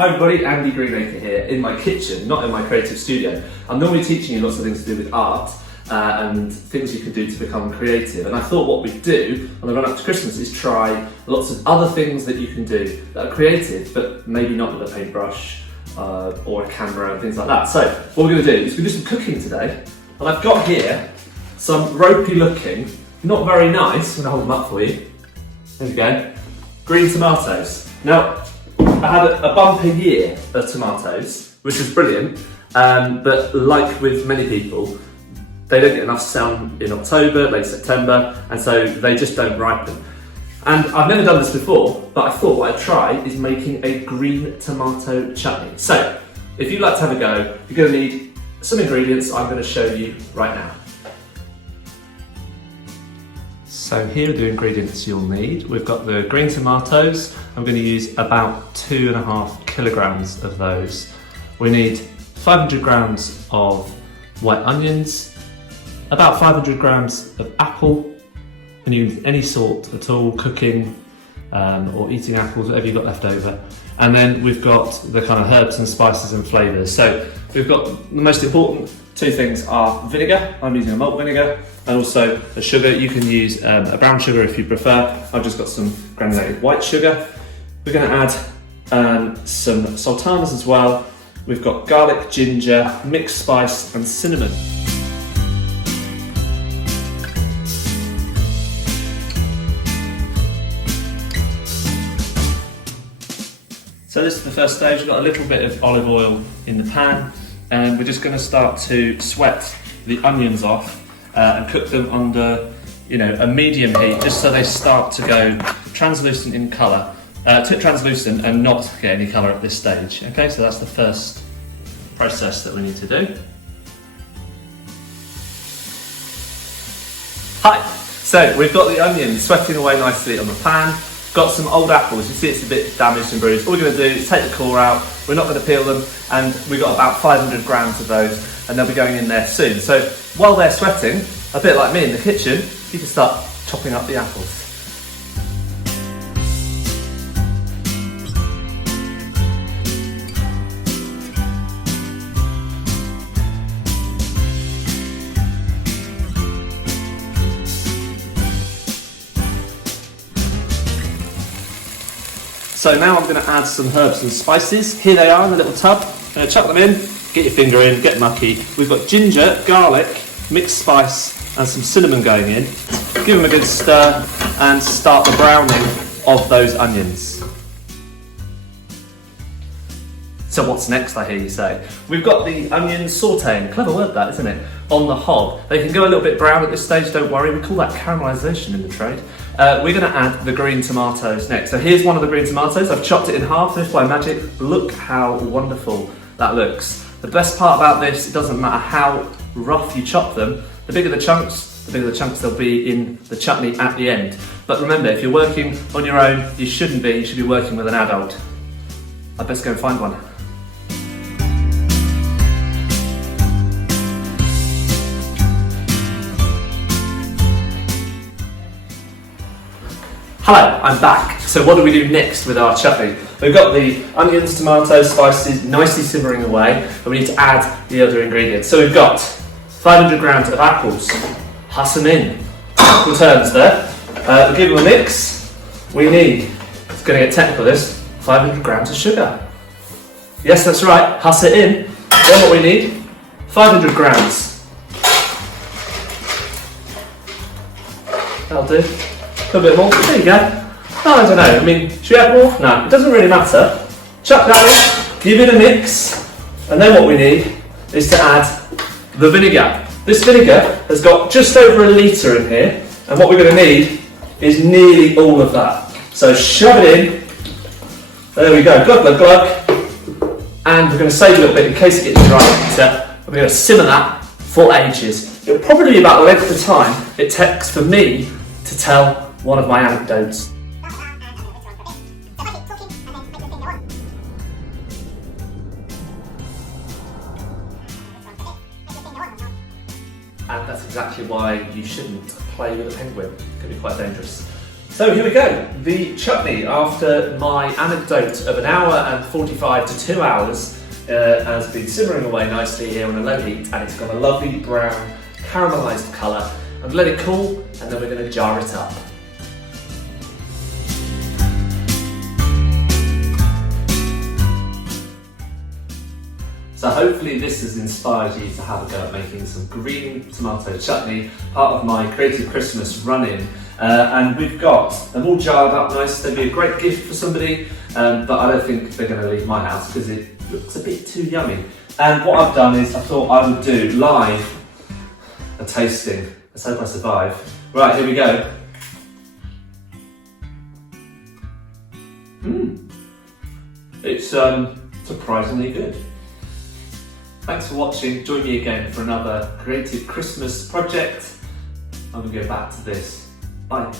Hi everybody, Andy Greenacre here in my kitchen, not in my creative studio. I'm normally teaching you lots of things to do with art and things you can do to become creative. And I thought what we'd do on the run up to Christmas is try lots of other things that you can do that are creative, but maybe not with a paintbrush or a camera and things like that. So what we're going to do is we're going to do some cooking today. And I've got here some ropey looking, not very nice, I'm going to hold them up for you. There we go. Green tomatoes. Now, I had a bumper year of tomatoes, which was brilliant, but like with many people, they don't get enough sun in October, late September, and so they just don't ripen. And I've never done this before, but I thought what I'd try is making a green tomato chutney. So, if you'd like to have a go, you're going to need some ingredients I'm going to show you right now. So here are the ingredients you'll need. We've got the green tomatoes. I'm going to use about 2.5 kilograms of those. We need 500 grams of white onions, about 500 grams of apple. You can use any sort at all, cooking or eating apples, whatever you've got left over. And then we've got the kind of herbs and spices and flavours. So we've got the most important two things are vinegar. I'm using a malt vinegar, and also a sugar. You can use a brown sugar if you prefer. I've just got some granulated white sugar. We're going to add some sultanas as well. We've got garlic, ginger, mixed spice and cinnamon. So this is the first stage. We've got a little bit of olive oil in the pan, and we're just going to start to sweat the onions off and cook them under, a medium heat, just so they start to go translucent in colour. Translucent and not get any colour at this stage. Okay, so that's the first process that we need to do. Hi! So we've got the onions sweating away nicely on the pan. Got some old apples, you see it's a bit damaged and bruised. All we're going to do is take the core out, we're not going to peel them, and we've got about 500 grams of those, and they'll be going in there soon. So while they're sweating, a bit like me in the kitchen, you can start chopping up the apples. So now I'm going to add some herbs and spices. Here they are in the little tub. I'm going to chuck them in, get your finger in, get mucky. We've got ginger, garlic, mixed spice and some cinnamon going in. Give them a good stir and start the browning of those onions. So what's next, I hear you say? We've got the onions sautéing, clever word that, isn't it? On the hob. They can go a little bit brown at this stage, don't worry, we call that caramelisation in the trade. We're going to add the green tomatoes next. So here's one of the green tomatoes. I've chopped it in half, this by magic. Look how wonderful that looks. The best part about this, it doesn't matter how rough you chop them, the bigger the chunks they'll be in the chutney at the end. But remember, if you're working on your own, you shouldn't be, you should be working with an adult. I'd best go and find one. Hello, I'm back. So what do we do next with our chutney? We've got the onions, tomatoes, spices nicely simmering away, and we need to add the other ingredients. So we've got 500 grams of apples. Huss them in. Apple turns there. We'll give them a mix. We need, it's going to get technical this, 500 grams of sugar. Yes, that's right, huss it in. Then what we need, 500 grams. That'll do. A little bit more. There you go. Oh, I don't know. I mean, should we add more? No, it doesn't really matter. Chuck that in, give it a mix, and then what we need is to add the vinegar. This vinegar has got just over a litre in here, and what we're going to need is nearly all of that. So shove it in. There we go. Glug, glug, glug. And we're going to save a little bit in case it gets dry later. We're going to simmer that for ages. It'll probably be about the length of time it takes for me to tell one of my anecdotes. And that's exactly why you shouldn't play with a penguin. It can be quite dangerous. So here we go, the chutney, after my anecdote of an hour and 45 to 2 hours, has been simmering away nicely here on a low heat, and it's got a lovely brown caramelised colour. I've let it cool, and then we're going to jar it up. So hopefully this has inspired you to have a go at making some green tomato chutney, part of my Creative Christmas run-in. And we've got them all jarred up nice. They'd be a great gift for somebody, but I don't think they're going to leave my house because it looks a bit too yummy. And what I've done is I thought I would do live a tasting. Let's hope I survive. Right, here we go. It's surprisingly good. Thanks for watching. Join me again for another Creative Christmas project. I'm going to go back to this. Bye.